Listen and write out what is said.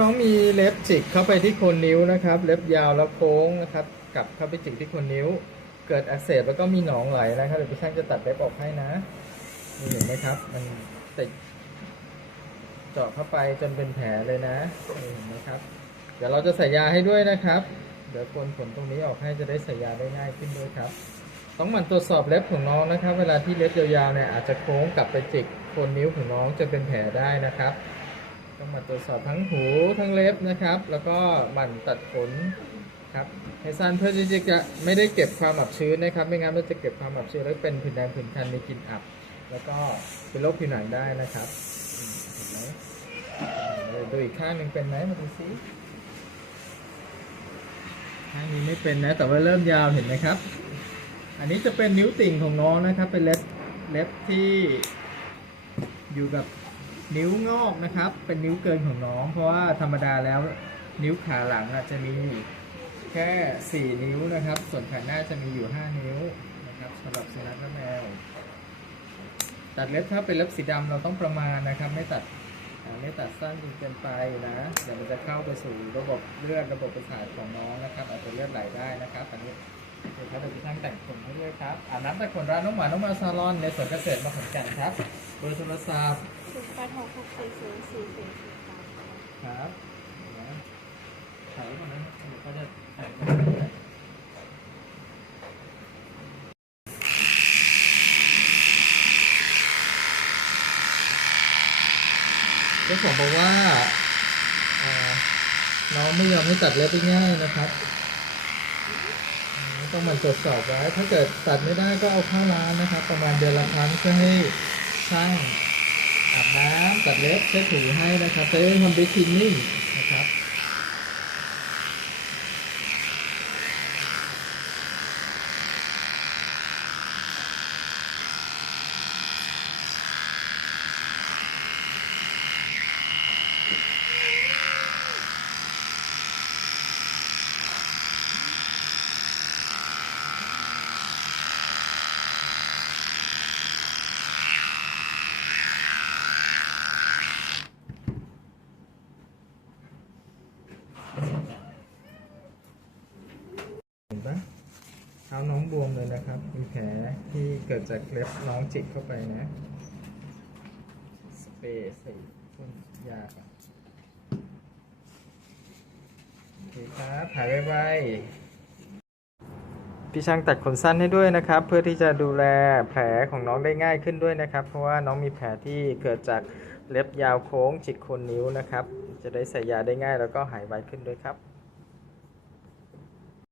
น้องมีเล็บจิกเข้าไปที่โคนนิ้วนะครับ เล็บยาวแล้วโค้งนะครับกลับเข้าไปจิกที่โคนนิ้ว เกิดอักเสบแล้วก็มีหนองไหลนะครับเดี๋ยวพี่ช่างจะตัดเล็บออกให้นะนี่เห็นไหมครับ มันติดเจาะเข้าไปจนเป็นแผลเลยนะนี่เห็นไหมครับ เดี๋ยวเราจะใส่ยาให้ด้วยนะครับ เดี๋ยวคนผลตรงนี้ออกให้จะได้ใส่ยาได้ง่ายขึ้นด้วยครับ ต้องหมั่นตรวจสอบเล็บของน้องนะครับ เวลาที่เล็บยาวๆเนี่ยอาจจะโค้งกลับไปจิกโคนนิ้วของน้องจะเป็นแผลได้นะครับ ต้องมั่นตรวจสอบทั้งหูทั้งเล็บนะครับ แล้วก็หมั่นตัดขนครับให้สั้นเพื่อที่จะไม่ได้เก็บความอับชื้นนะครับ ไม่งั้นมันจะเก็บความอับชื้นแล้วเป็นผื่นแดงผื่นคันมีกลิ่นอับ แล้วก็เป็นโรคผิวหนังได้นะครับเห็นไหมเดี๋ยวดูอีกข้างหนึ่งเป็นไหมมาดูซิข้างนี้ไม่เป็นนะแต่ว่าเริ่มยาวเห็นไหมครับ อันนี้จะเป็นนิ้วติ่งของน้องนะครับ เป็นเล็บเล็บที่อยู่กับ นิ้วงอกนะครับ เป็นนิ้วเกินของน้อง เพราะว่าธรรมดาแล้วนิ้วขาหลังอาจจะมีอยู่แค่ 4 นิ้วนะครับ ส่วนขาหน้าจะมีอยู่ 5 นิ้วนะครับสำหรับสุนัขและแมว ตัดเล็บถ้าเป็นเล็บสีดำเราต้องประมาณนะครับ ไม่ตัดไม่ตัดสั้นจนเกินไปนะเดี๋ยวมันจะเข้าไปสู่ระบบเลือดระบบประสาทของน้องนะครับอาจจะเลือดไหลได้นะครับอันนี้เดี๋ยวเขาจะไปช่างแต่งขนให้ด้วยครับอาบน้ำแต่งขนร้านน้องหมาน้องแมวซาลอนในสวนเกษตรมาขอนแก่นครับเบอร์โทรศัพท์ ศูนย์แปดหกหกสี่ศูนย์สี่สี่สี่สามครับถ่ายไว้ก่อนนะเดี๋ยวเขาจะถ่ายเจ้าของบอกว่าน้องไม่ยอมให้ตัดเล็บง่ายนะครับต้องมันตรวจสอบไว้ ถ้าเกิดตัดไม่ได้ก็เอาเข้าร้านนะครับ ประมาณเดือนละครั้งเพื่อให้ช่าง อาบน้ำตัดเล็บเช็ดถูให้นะครับจะได้ทำบิ๊กคลีนนิ่ง นะเห็นปะเท้าน้องบวมเลยนะครับ มีแผลที่เกิดจากเล็บน้องจิกเข้าไปนะ สเปรย์ใส่พ่นยาก่อนโอเคครับถ่ายไวๆพี่ช่างตัดขนสั้นให้ด้วยนะครับ เพื่อที่จะดูแลแผลของน้องได้ง่ายขึ้นด้วยนะครับ เพราะว่าน้องมีแผลที่เกิดจากเล็บยาวโค้งจิกคนนิ้วนะครับ จะได้ใส่ยาได้ง่ายแล้วก็หายไวขึ้นด้วยครับ